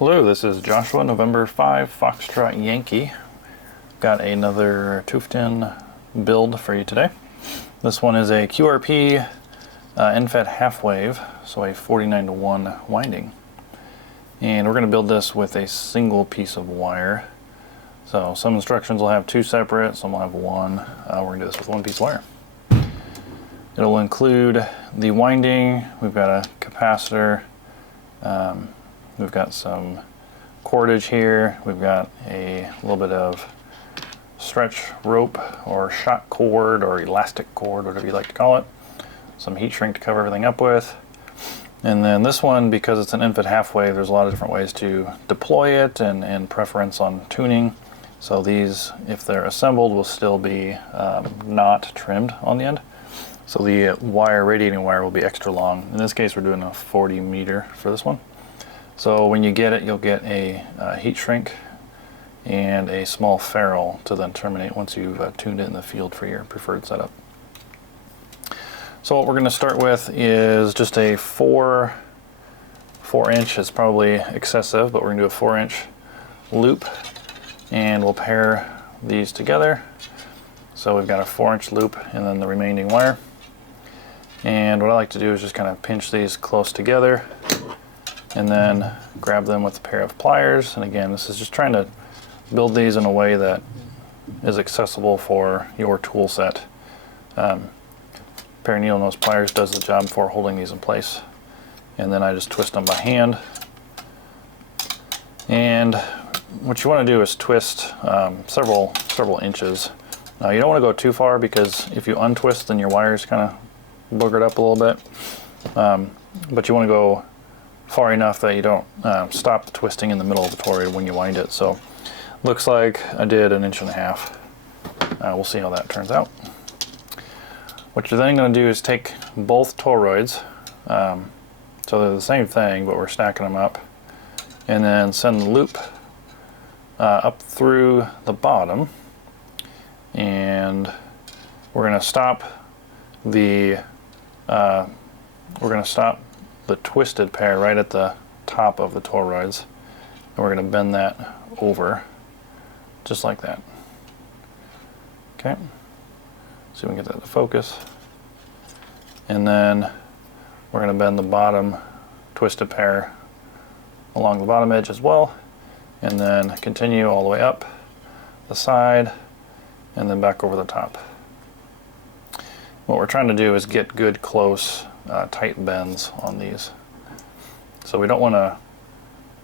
Hello, this is Joshua, November 5, Foxtrot Yankee. Got another Tufteln build for you today. This one is a QRP end-fed half wave, so a 49-to-1 winding. And we're going to build this with a single piece of wire. So some instructions will have two separate, some will have one. We're going to do this with one piece of wire. It'll include the winding, we've got a capacitor, we've got some cordage here, we've got a little bit of stretch rope or shot cord or elastic cord, whatever you like to call it, some heat shrink to cover everything up with. And then this one, because it's an end-fed half wave, there's a lot of different ways to deploy it and preference on tuning. So these, if they're assembled, will still be not trimmed on the end. So the wire, radiating wire, will be extra long. In this case, we're doing a 40 meter for this one. So when you get it, you'll get a heat shrink and a small ferrule to then terminate once you've tuned it in the field for your preferred setup. So what we're going to start with is just a 4 inch. It's probably excessive, but we're going to do a 4-inch loop, and we'll pair these together. So we've got a 4-inch loop and then the remaining wire. And what I like to do is just kind of pinch these close together and then grab them with a pair of pliers. And again, this is just trying to build these in a way that is accessible for your tool set. Pair of needle nose pliers does the job for holding these in place. And then I just twist them by hand. And what you want to do is twist several inches. Now you don't want to go too far, because if you untwist, then your wire's kind of boogered up a little bit. But you want to go far enough that you don't stop the twisting in the middle of the toroid when you wind it. So looks like I did 1.5 inches. We'll see how that turns out. What you're then going to do is take both toroids, so they're the same thing, but we're stacking them up, and then send the loop up through the bottom, and we're going to stop the twisted pair right at the top of the toroids, and we're going to bend that over just like that. Okay, so we can get that to focus, and then we're going to bend the bottom twisted pair along the bottom edge as well, and then continue all the way up the side and then back over the top. What we're trying to do is get good, close, tight bends on these. So we don't want to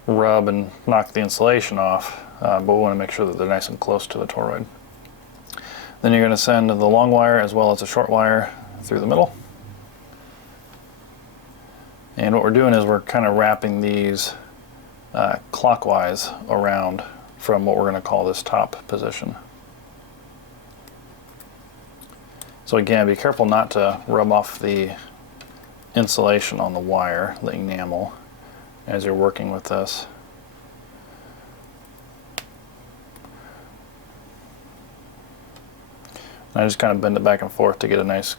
rub and knock the insulation off, but we want to make sure that they're nice and close to the toroid. Then you're going to send the long wire as well as the short wire through the middle. And what we're doing is we're kind of wrapping these clockwise around from what we're going to call this top position. So again, be careful not to rub off the insulation on the wire, the enamel, as you're working with this. And I just kind of bend it back and forth to get a nice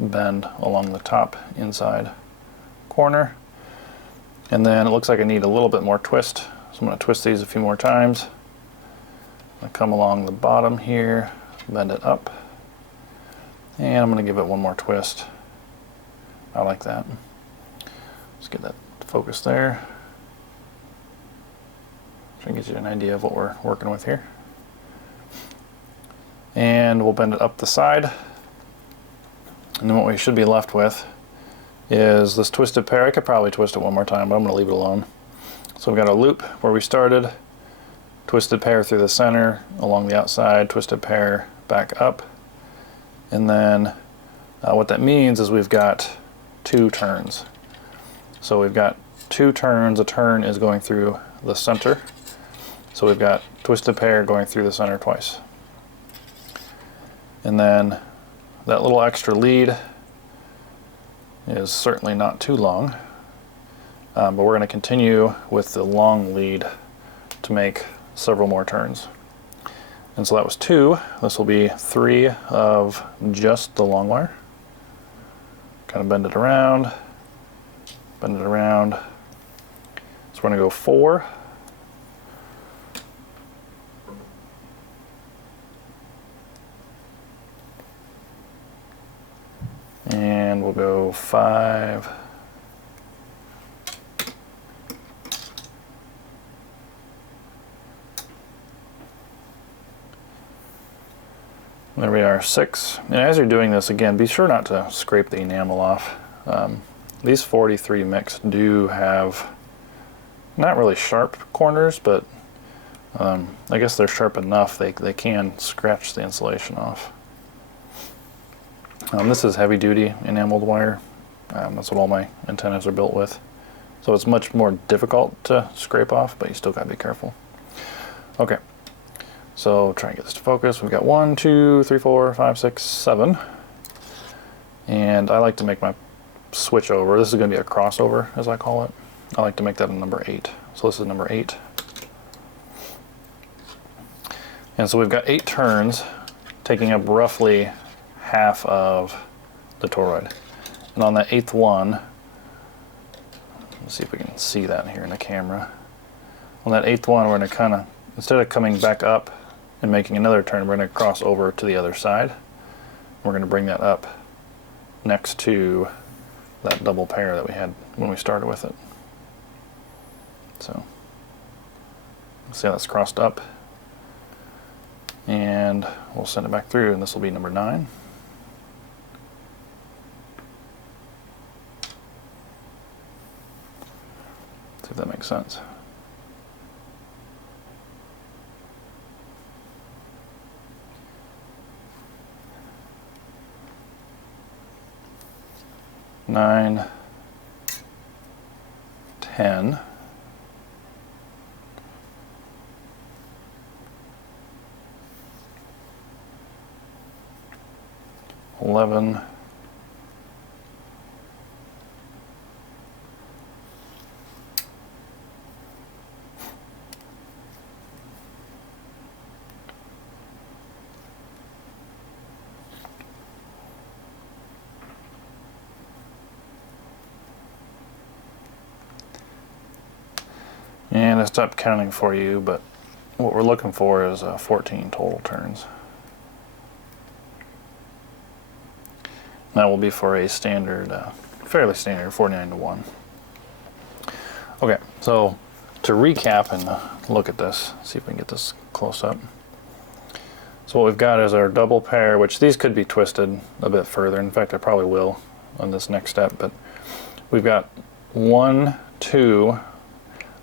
bend along the top inside corner. And then it looks like I need a little bit more twist, so I'm going to twist these a few more times. I'm going to come along the bottom here, bend it up, and I'm going to give it one more twist. I like that. Let's get that focus there. Try to get you an idea of what we're working with here. And we'll bend it up the side. And then what we should be left with is this twisted pair. I could probably twist it one more time, but I'm going to leave it alone. So we've got a loop where we started, twisted pair through the center, along the outside, twisted pair back up. And then what that means is we've got 2 turns. So we've got 2 turns. A turn is going through the center. So we've got twisted pair going through the center twice. And then that little extra lead is certainly not too long, but we're going to continue with the long lead to make several more turns. And so that was 2. This will be 3 of just the long wire. Kind of bend it around, bend it around. So we're going to go 4. And we'll go 5. There we are, 6. And as you're doing this, again, be sure not to scrape the enamel off. These 43 mix do have not really sharp corners, but I guess they're sharp enough they can scratch the insulation off. This is heavy duty enameled wire. That's what all my antennas are built with. So it's much more difficult to scrape off, but you still gotta be careful. Okay, so try and get this to focus. We've got 1, 2, 3, 4, 5, 6, 7. And I like to make my switch over. This is gonna be a crossover, as I call it. I like to make that a number 8. So this is number 8. And so we've got 8 turns, taking up roughly half of the toroid. And on that 8th one, let's see if we can see that here in the camera. On that 8th one, we're going to kind of, instead of coming back up and making another turn, we're going to cross over to the other side. We're going to bring that up next to that double pair that we had when we started with it. So, see how that's crossed up. And we'll send it back through, and this will be number 9. See if that makes sense. Nine, 10. 11, I stopped counting for you, but what we're looking for is 14 total turns. That will be for a standard, fairly standard 49-to-1. Okay, so to recap and look at this, see if we can get this close up. So what we've got is our double pair, which these could be twisted a bit further. In fact, I probably will on this next step, but we've got 1, 2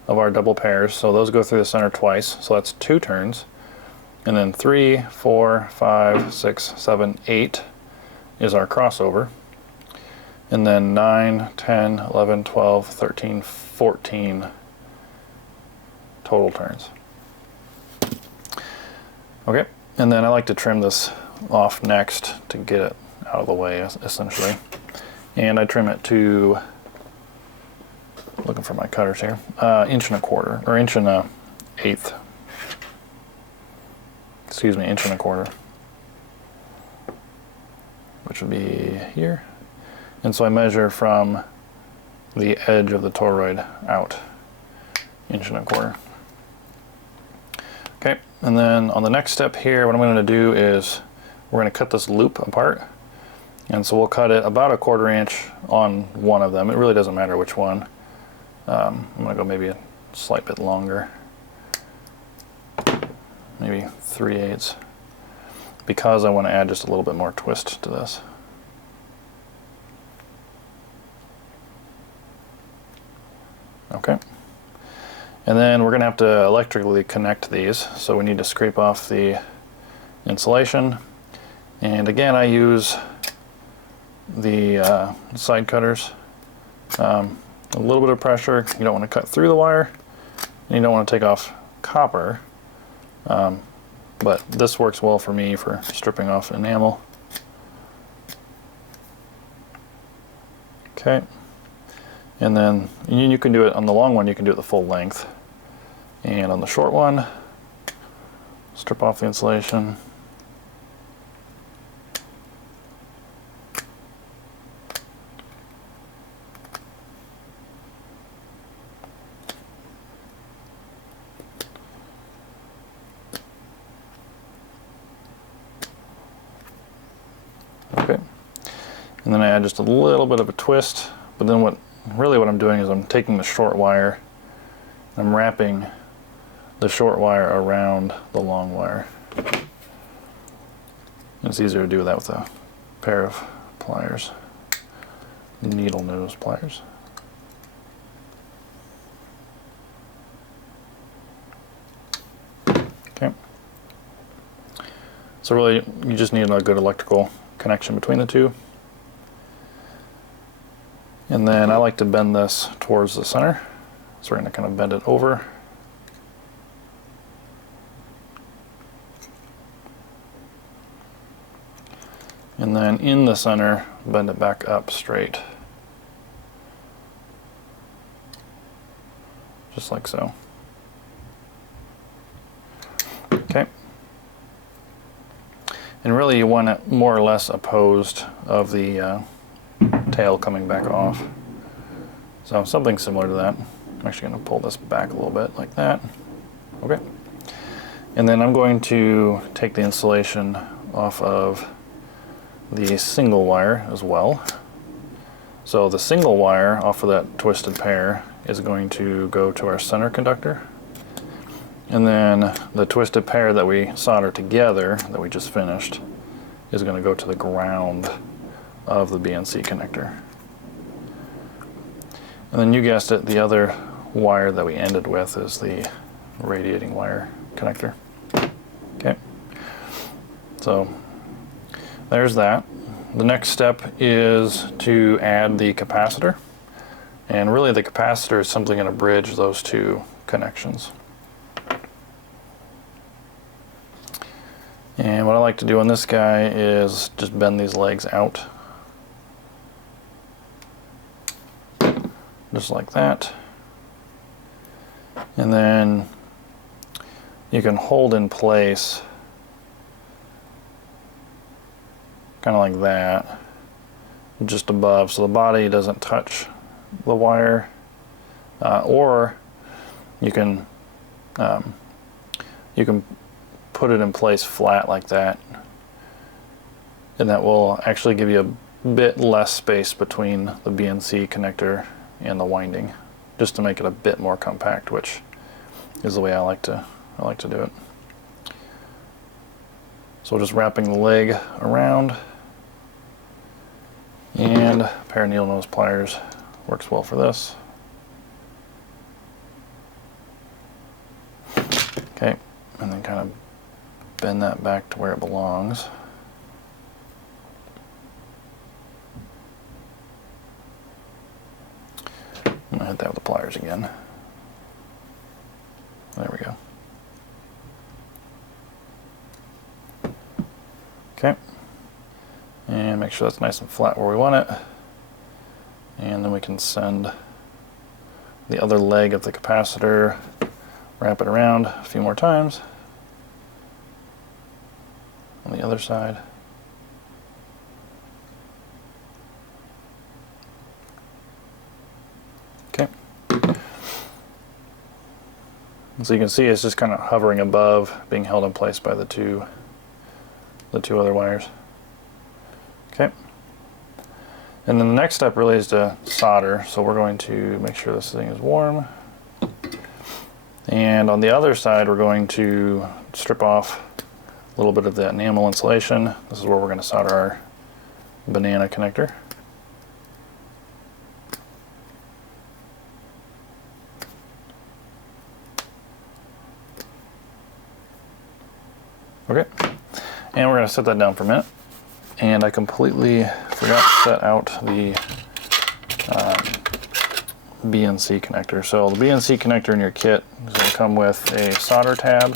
of our double pairs, so those go through the center twice, so that's 2 turns. And then 3, 4, 5, 6, 7, 8 is our crossover. And then 9, 10, 11, 12, 13, 14 total turns. Okay, and then I like to trim this off next to get it out of the way, essentially. And I trim it to, looking for my cutters here, 1.25 inches, or 1 1/8. Excuse me, 1.25 inches, which would be here. And so I measure from the edge of the toroid out, 1.25 inches. Okay, and then on the next step here, what I'm going to do is we're going to cut this loop apart. And so we'll cut it about 1/4 inch on one of them. It really doesn't matter which one. I'm going to go maybe a slight bit longer, maybe 3/8, because I want to add just a little bit more twist to this. Okay, and then we're going to have to electrically connect these, so we need to scrape off the insulation. And again, I use the side cutters. A little bit of pressure. You don't want to cut through the wire, and you don't want to take off copper, but this works well for me for stripping off enamel. Okay, and then you can do it on the long one, you can do it the full length, and on the short one, strip off the insulation. And then I add just a little bit of a twist, but then what I'm doing is I'm taking the short wire, I'm wrapping the short wire around the long wire. It's easier to do that with a pair of pliers, needle nose pliers. Okay. So really, you just need a good electrical connection between the two. And then I like to bend this towards the center. So we're going to kind of bend it over. And then in the center, bend it back up straight. Just like so. Okay. And really you want it more or less opposed of the tail coming back off. So something similar to that. I'm actually going to pull this back a little bit like that. Okay. And then I'm going to take the insulation off of the single wire as well. So the single wire off of that twisted pair is going to go to our center conductor. And then the twisted pair that we soldered together, that we just finished, is going to go to the ground of the BNC connector. And then you guessed it, the other wire that we ended with is the radiating wire connector. Okay, so there's that. The next step is to add the capacitor. And really the capacitor is simply going to bridge those two connections. And what I like to do on this guy is just bend these legs out. Just like that. And then you can hold in place kind of like that, just above, so the body doesn't touch the wire, or you can put it in place flat like that, and that will actually give you a bit less space between the BNC connector and the winding, just to make it a bit more compact, which is the way I like to do it. So just wrapping the leg around, and a pair of needle nose pliers works well for this. Okay, and then kind of bend that back to where it belongs. I'm gonna hit that with the pliers again. There we go. Okay, and make sure that's nice and flat where we want it, and then we can send the other leg of the capacitor, wrap it around a few more times on the other side. Okay, so you can see it's just kind of hovering above, being held in place by the two other wires. Okay, and then the next step really is to solder, so we're going to make sure this thing is warm, and on the other side we're going to strip off a little bit of the enamel insulation. This is where we're going to solder our banana connector. Okay, and we're going to set that down for a minute. And I completely forgot to set out the BNC connector. So the BNC connector in your kit is going to come with a solder tab.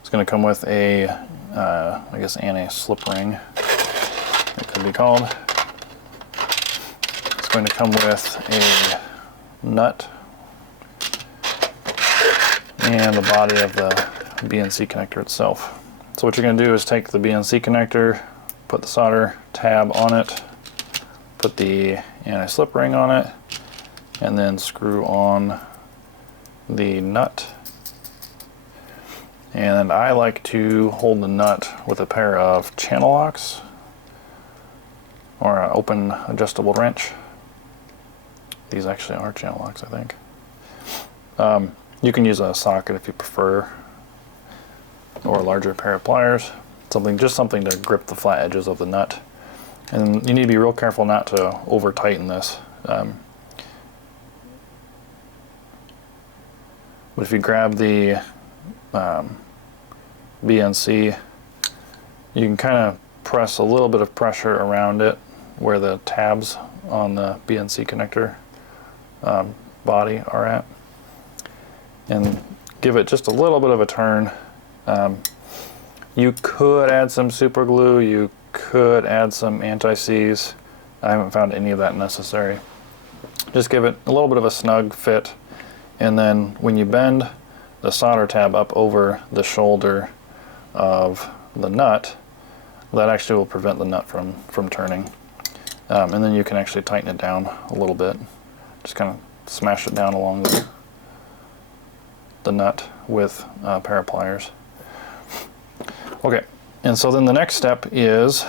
It's going to come with a, I guess, anti-slip ring, it could be called. It's going to come with a nut and the body of the BNC connector itself. So what you're going to do is take the BNC connector, put the solder tab on it, put the anti-slip ring on it, and then screw on the nut. And I like to hold the nut with a pair of channel locks. or an open adjustable wrench. These actually are channel locks, I think. You can use a socket if you prefer, or a larger pair of pliers. Just something to grip the flat edges of the nut. And you need to be real careful not to over tighten this. But if you grab the BNC, you can kind of press a little bit of pressure around it where the tabs on the BNC connector body are at, and give it just a little bit of a turn. You could add some super glue, you could add some anti-seize. I haven't found any of that necessary. Just give it a little bit of a snug fit, and then when you bend the solder tab up over the shoulder of the nut, that actually will prevent the nut from turning. And then you can actually tighten it down a little bit. Just kind of smash it down along the nut with a pair of pliers. Okay, and so then the next step is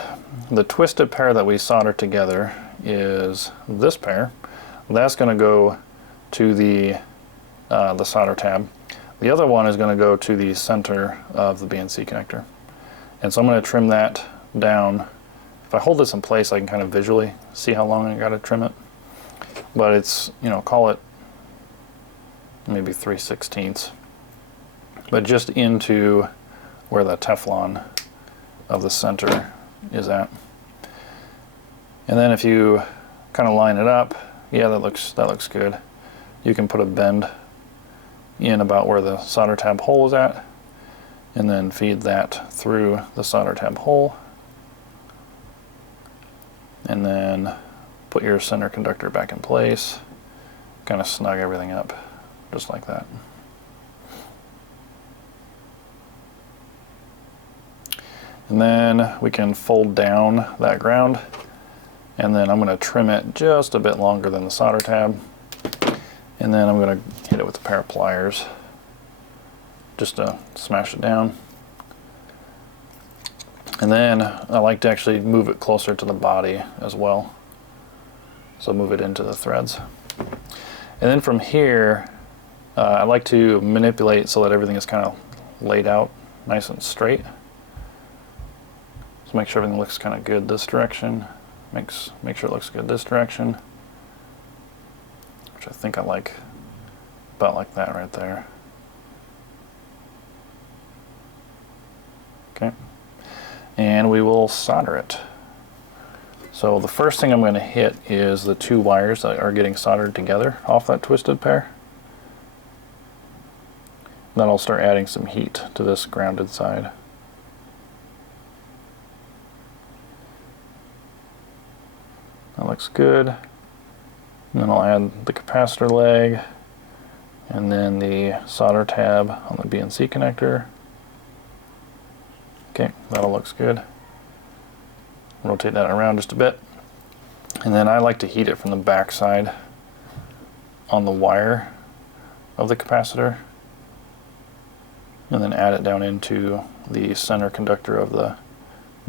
the twisted pair that we soldered together is this pair. That's going to go to the solder tab. The other one is going to go to the center of the BNC connector. And so I'm going to trim that down. If I hold this in place, I can kind of visually see how long I got to trim it. But it's, call it maybe 3/16. But just into where the Teflon of the center is at. And then if you kind of line it up, yeah, that looks good. You can put a bend in about where the solder tab hole is at, and then feed that through the solder tab hole, and then put your center conductor back in place, kind of snug everything up just like that. And then we can fold down that ground, and then I'm going to trim it just a bit longer than the solder tab, and then I'm going to hit it with a pair of pliers just to smash it down. And then I like to actually move it closer to the body as well, so move it into the threads. And then from here I like to manipulate so that everything is kind of laid out nice and straight. So make sure everything looks kind of good this direction. Make sure it looks good this direction, which I think I like about like that right there. Okay, and we will solder it. So the first thing I'm going to hit is the two wires that are getting soldered together off that twisted pair. Then I'll start adding some heat to this grounded side. That looks good. And then I'll add the capacitor leg, and then the solder tab on the BNC connector. Okay, that all looks good. Rotate that around just a bit. And then I like to heat it from the back side on the wire of the capacitor, and then add it down into the center conductor of the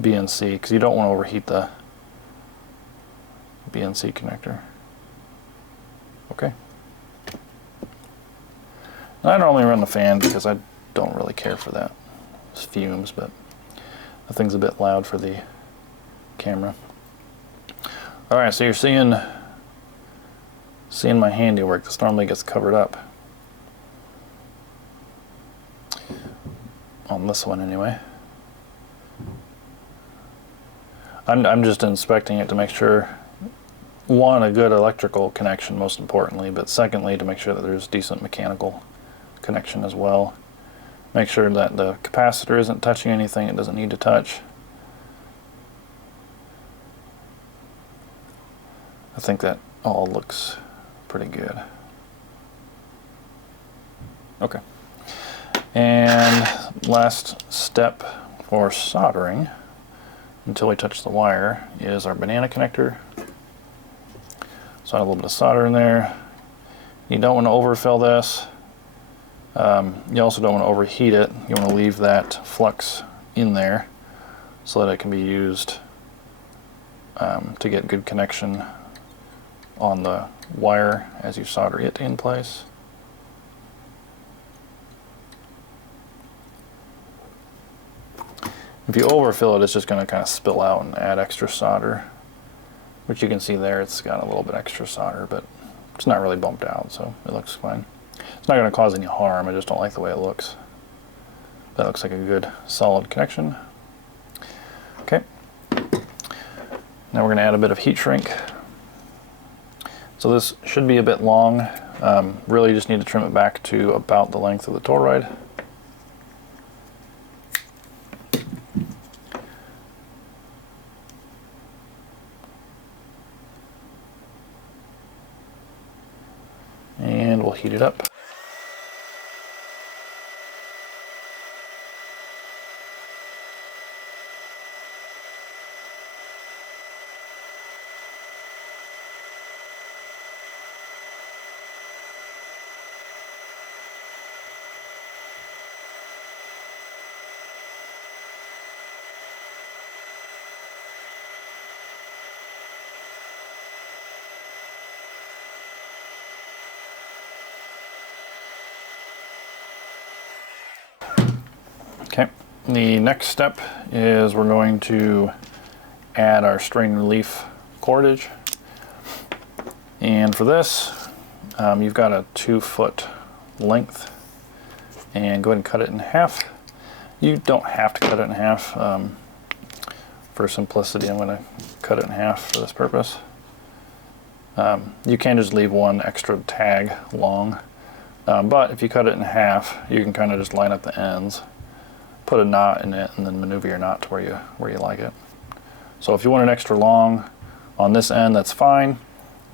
BNC, because you don't want to overheat the BNC connector. Okay. And I normally run the fan because I don't really care for that. It's fumes, but the thing's a bit loud for the camera. Alright, so you're seeing my handiwork. This normally gets covered up. On this one anyway. I'm just inspecting it to make sure, one, a good electrical connection most importantly, but secondly to make sure that there's decent mechanical connection as well. Make sure that the capacitor isn't touching anything it doesn't need to touch. I think that all looks pretty good. Okay. And last step for soldering, until we touch the wire, is our banana connector. So add a little bit of solder in there. You don't want to overfill this. You also don't want to overheat it. You want to leave that flux in there so that it can be used to get good connection on the wire as you solder it in place. If you overfill it, it's just going to kind of spill out and add extra solder, which you can see there. It's got a little bit extra solder, but it's not really bumped out, so it looks fine. It's not going to cause any harm. I just don't like the way it looks. That looks like a good solid connection. Okay. Now we're going to add a bit of heat shrink. So this should be a bit long. Really just need to trim it back to about the length of the toroid. And we'll heat it up. Okay, the next step is we're going to add our strain relief cordage. And for this, you've got a 2-foot length, and go ahead and cut it in half. You don't have to cut it in half. For simplicity, I'm going to cut it in half for this purpose. You can just leave one extra tag long, but if you cut it in half, you can kind of just line up the ends, put a knot in it, and then maneuver your knot to where you like it. So if you want it extra long on this end, that's fine.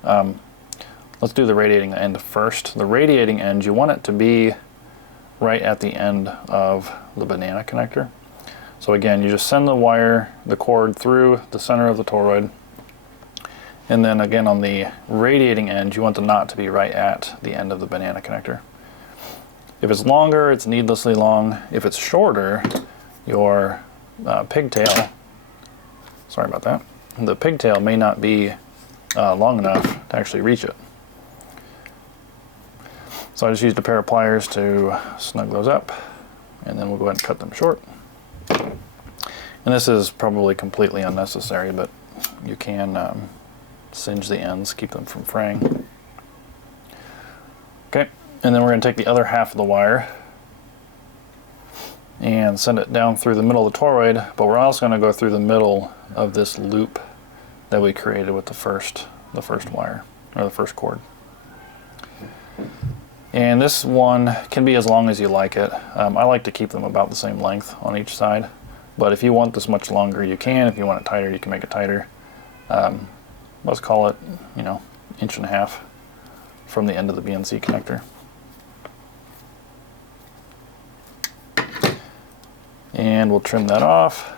Let's do the radiating end first. The radiating end, you want it to be right at the end of the banana connector. So again, you just send the cord through the center of the toroid, and then again on the radiating end, you want the knot to be right at the end of the banana connector. If it's longer, it's needlessly long. If it's shorter, your pigtail, sorry about that, the pigtail may not be long enough to actually reach it. So I just used a pair of pliers to snug those up, and then we'll go ahead and cut them short. And this is probably completely unnecessary, but you can singe the ends, keep them from fraying. Okay. And then we're going to take the other half of the wire and send it down through the middle of the toroid, but we're also going to go through the middle of this loop that we created with the first wire, or the first cord. And this one can be as long as you like it. I like to keep them about the same length on each side, but if you want this much longer, you can. If you want it tighter, you can make it tighter. Let's call it, 1.5 inches from the end of the BNC connector. And we'll trim that off.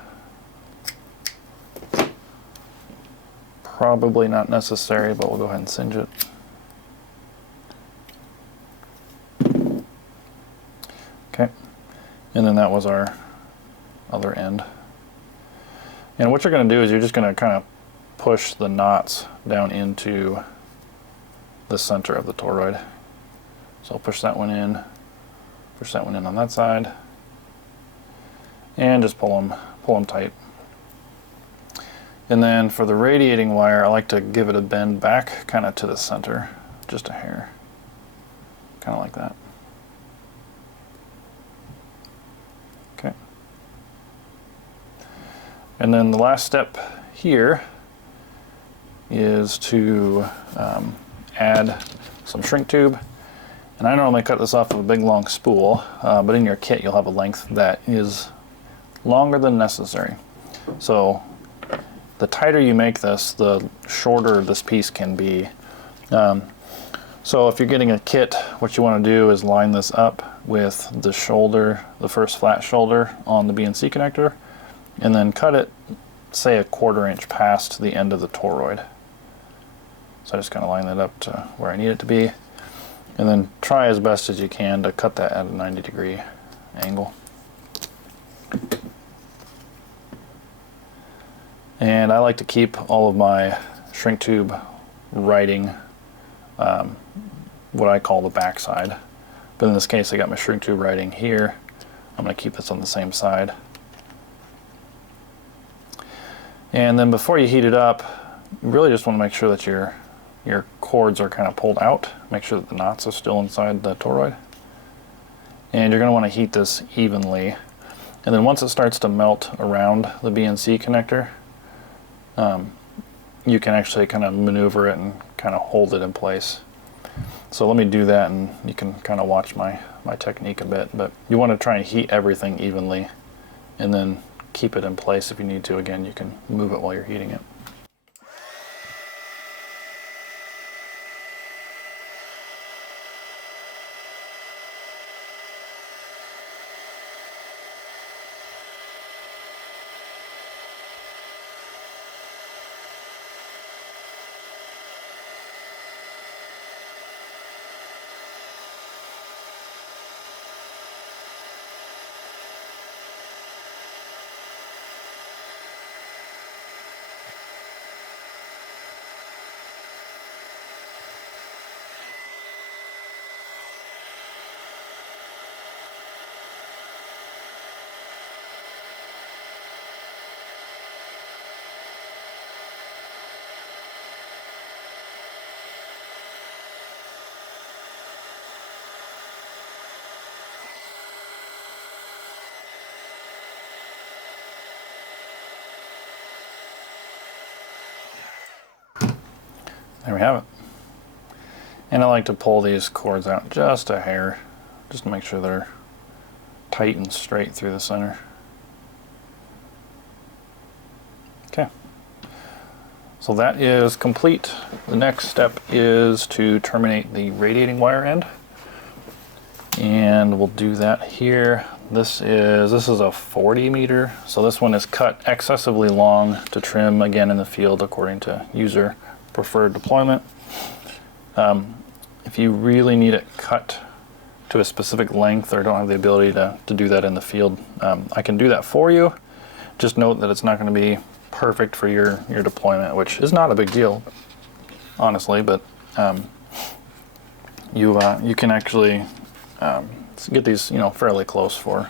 Probably not necessary, but we'll go ahead and singe it. Okay, and then that was our other end. And what you're going to do is you're just going to kind of push the knots down into the center of the toroid. So I'll push that one in on that side, and just pull them tight. And then for the radiating wire, I like to give it a bend back kind of to the center, just a hair, kind of like that. Okay. And then the last step here is to add some shrink tube. And I normally cut this off of a big long spool, but in your kit you'll have a length that is longer than necessary. So the tighter you make this, the shorter this piece can be. So if you're getting a kit, what you want to do is line this up with the shoulder, the first flat shoulder on the BNC connector, and then cut it, say, 1/4 inch past the end of the toroid. So I just kind of line that up to where I need it to be, and then try as best as you can to cut that at a 90-degree angle. And I like to keep all of my shrink tube writing what I call the backside. But in this case, I got my shrink tube writing here. I'm going to keep this on the same side. And then before you heat it up, you really just want to make sure that your cords are kind of pulled out. Make sure that the knots are still inside the toroid. And you're going to want to heat this evenly. And then once it starts to melt around the BNC connector, you can actually kind of maneuver it and kind of hold it in place. So let me do that, and you can kind of watch my technique a bit. But you want to try and heat everything evenly and then keep it in place if you need to. Again, you can move it while you're heating it. There we have it. And I like to pull these cords out just a hair, just to make sure they're tight and straight through the center. Okay. So that is complete. The next step is to terminate the radiating wire end. And we'll do that here. This is a 40 meter, so this one is cut excessively long to trim, again, in the field according to user preferred deployment. If you really need it cut to a specific length or don't have the ability to do that in the field, I can do that for you. Just note that it's not going to be perfect for your deployment, which is not a big deal, honestly, but you can actually get these fairly close for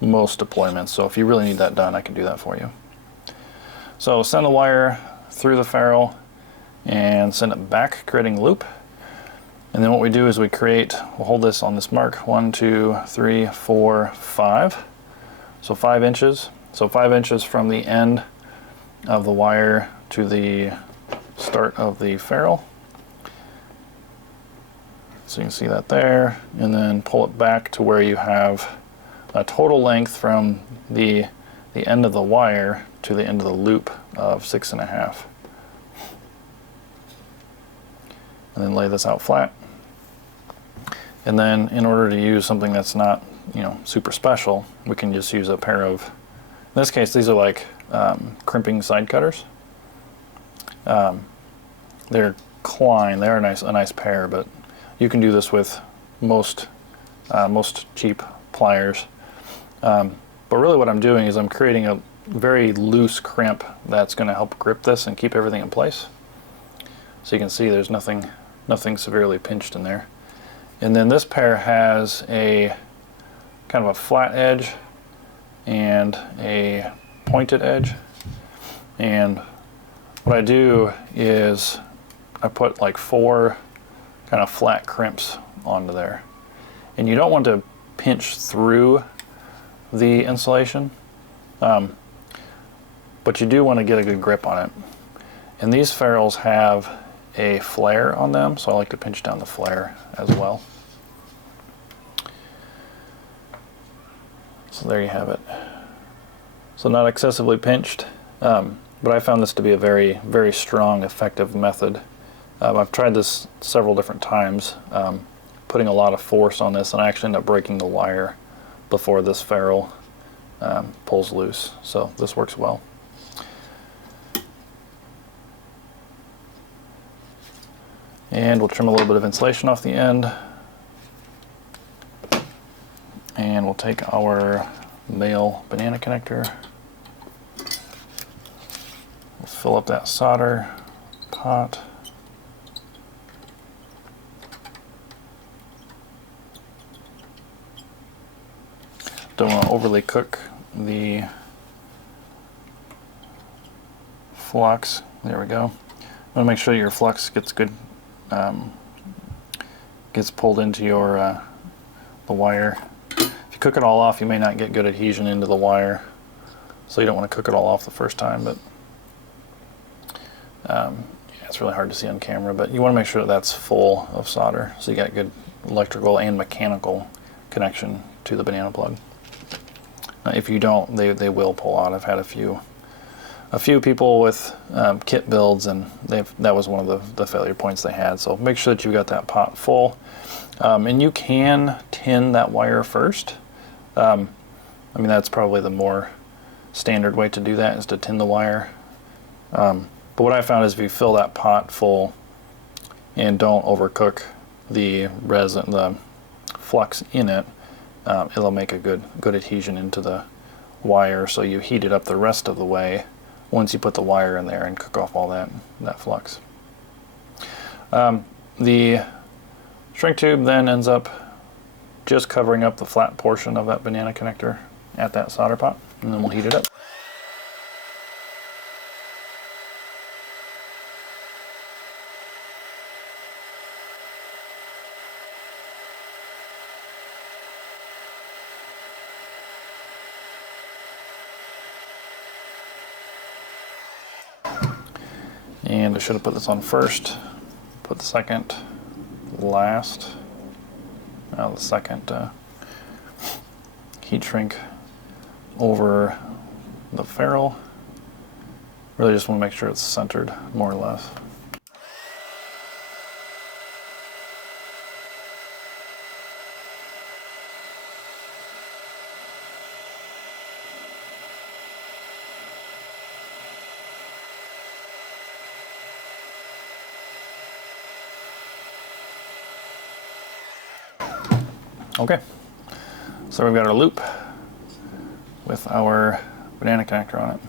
most deployments. So if you really need that done, I can do that for you. So send the wire through the ferrule and send it back, creating a loop. And then what we do is we'll hold this on this mark, 1, 2, 3, 4, 5. So 5 inches. So 5 inches from the end of the wire to the start of the ferrule. So you can see that there, and then pull it back to where you have a total length from the end of the wire to the end of the loop of 6.5. And then lay this out flat. And then in order to use something that's not super special, we can just use a pair of, in this case these are like crimping side cutters. They're Klein, they're a nice pair, but you can do this with most cheap pliers. But really what I'm doing is I'm creating a very loose crimp that's going to help grip this and keep everything in place. So you can see there's nothing severely pinched in there. And then this pair has a kind of a flat edge and a pointed edge. And what I do is I put like 4 kind of flat crimps onto there. And you don't want to pinch through the insulation, but you do want to get a good grip on it. And these ferrules have a flare on them, so I like to pinch down the flare as well. So there you have it. So not excessively pinched, but I found this to be a very, very strong, effective method. I've tried this several different times, putting a lot of force on this, and I actually end up breaking the wire before this ferrule pulls loose. So this works well. And we'll trim a little bit of insulation off the end. And we'll take our male banana connector. fill up that solder pot. Don't want to overly cook the flux. There we go. Want to make sure your flux gets good, gets pulled into your the wire. If you cook it all off, you may not get good adhesion into the wire, so you don't want to cook it all off the first time. But yeah, it's really hard to see on camera. But you want to make sure that that's full of solder, so you got good electrical and mechanical connection to the banana plug. If you don't, they will pull out. I've had a few people with kit builds, and that was one of the failure points they had. So make sure that you've got that pot full, and you can tin that wire first. I mean, that's probably the more standard way to do that, is to tin the wire. But what I found is if you fill that pot full and don't overcook the resin, the flux in it, it'll make a good adhesion into the wire, so you heat it up the rest of the way once you put the wire in there and cook off all that flux. The shrink tube then ends up just covering up the flat portion of that banana connector at that solder pot, and then we'll heat it up. And I should have put this on first, put the second last. Now the second heat shrink over the ferrule. Really just want to make sure it's centered, more or less. Okay, so we've got our loop with our banana connector on it.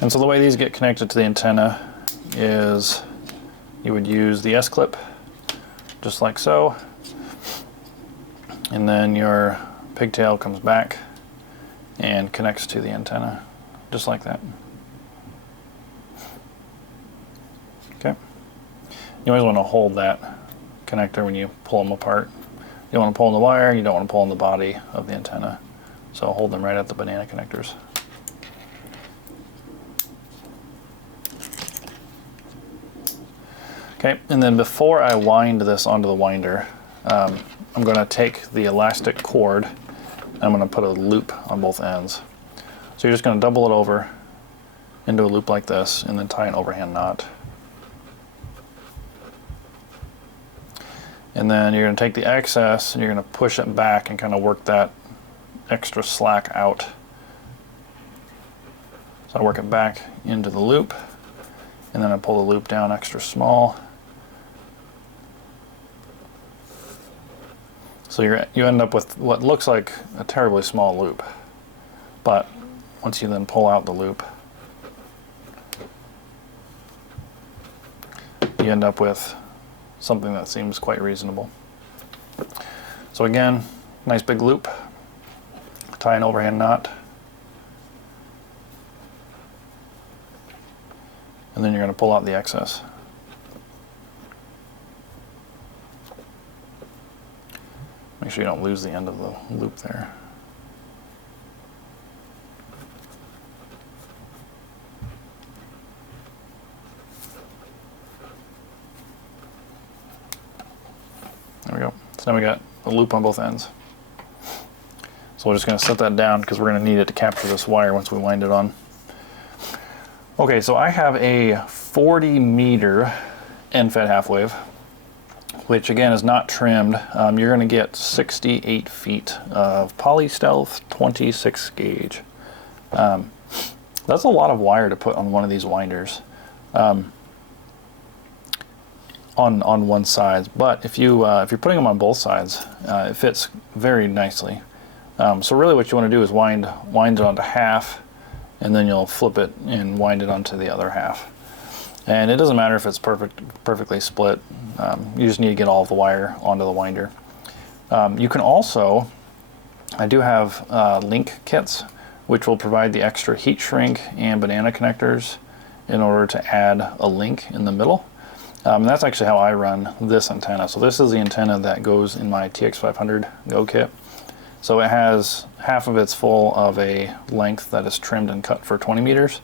And so the way these get connected to the antenna is you would use the S-clip, just like so, and then your pigtail comes back and connects to the antenna, just like that. Okay, you always want to hold that connector when you pull them apart. You don't want to pull in the wire, you don't want to pull in the body of the antenna. So hold them right at the banana connectors. Okay, and then before I wind this onto the winder, I'm going to take the elastic cord and I'm going to put a loop on both ends. So you're just going to double it over into a loop like this and then tie an overhand knot. And then you're going to take the excess and you're going to push it back and kind of work that extra slack out. So I work it back into the loop, and then I pull the loop down extra small. So you end up with what looks like a terribly small loop. But once you then pull out the loop, you end up with something that seems quite reasonable. So again, nice big loop, tie an overhand knot, and then you're going to pull out the excess. Make sure you don't lose the end of the loop there. There we go. So now we got a loop on both ends. So we're just going to set that down because we're going to need it to capture this wire once we wind it on. Okay, so I have a 40 meter end fed half wave, which again is not trimmed. You're going to get 68 feet of Poly Stealth 26 gauge. That's a lot of wire to put on one of these winders. On one side, but if you're putting them on both sides, it fits very nicely. So really what you want to do is wind it onto half and then you'll flip it and wind it onto the other half. And it doesn't matter if it's perfectly split. You just need to get all of the wire onto the winder. You can also, I do have link kits, which will provide the extra heat shrink and banana connectors in order to add a link in the middle. That's actually how I run this antenna. So this is the antenna that goes in my TX500 Go kit. So it has half of it's full of a length that is trimmed and cut for 20 meters.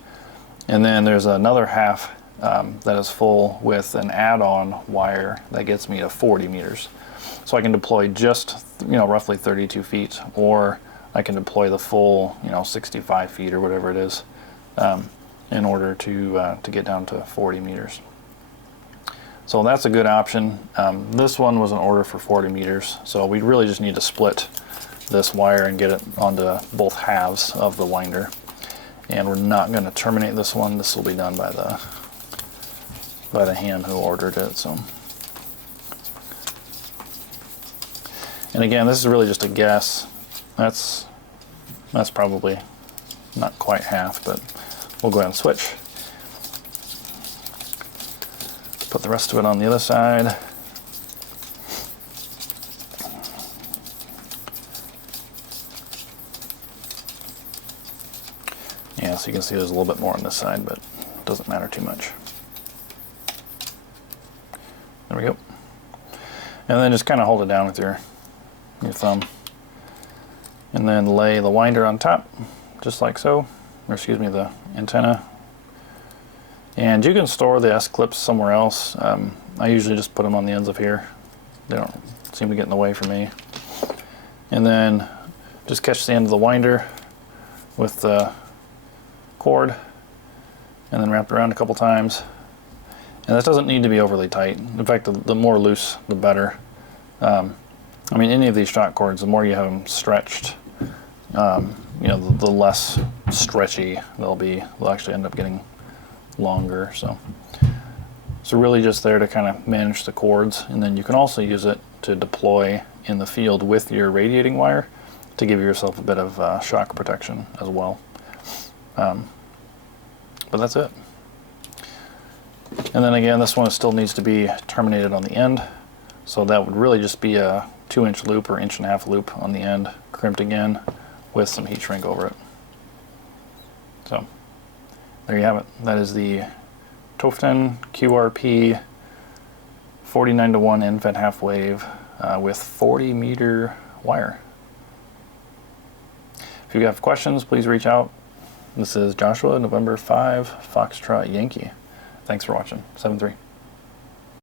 And then there's another half that is full with an add-on wire that gets me to 40 meters. So I can deploy just, roughly 32 feet, or I can deploy the full, 65 feet or whatever it is, in order to get down to 40 meters. So that's a good option. This one was an order for 40 meters, so we really just need to split this wire and get it onto both halves of the winder. And we're not going to terminate this one. This will be done by the hand who ordered it. So, and again, this is really just a guess. That's probably not quite half, but we'll go ahead and switch. Put the rest of it on the other side. Yeah, so you can see there's a little bit more on this side, but it doesn't matter too much. There we go. And then just kind of hold it down with your thumb. And then lay the winder on top, just like so. Or excuse me, the antenna. And you can store the S-clips somewhere else. I usually just put them on the ends of here. They don't seem to get in the way for me. And then just catch the end of the winder with the cord, and then wrap it around a couple times. And this doesn't need to be overly tight. In fact, the more loose, the better. I mean, any of these shock cords, the more you have them stretched, the less stretchy they'll be. They'll actually end up getting longer. So really just there to kind of manage the cords, and then you can also use it to deploy in the field with your radiating wire to give yourself a bit of shock protection as well. But that's it. And then again, this one still needs to be terminated on the end. So that would really just be a 2-inch loop or 1.5-inch loop on the end, crimped again with some heat shrink over it. So there you have it. That is the Tufteln QRP 49:1 end-fed half wave with 40 meter wire. If you have questions, please reach out. This is Joshua, November 5, Foxtrot Yankee. Thanks for watching. 7-3.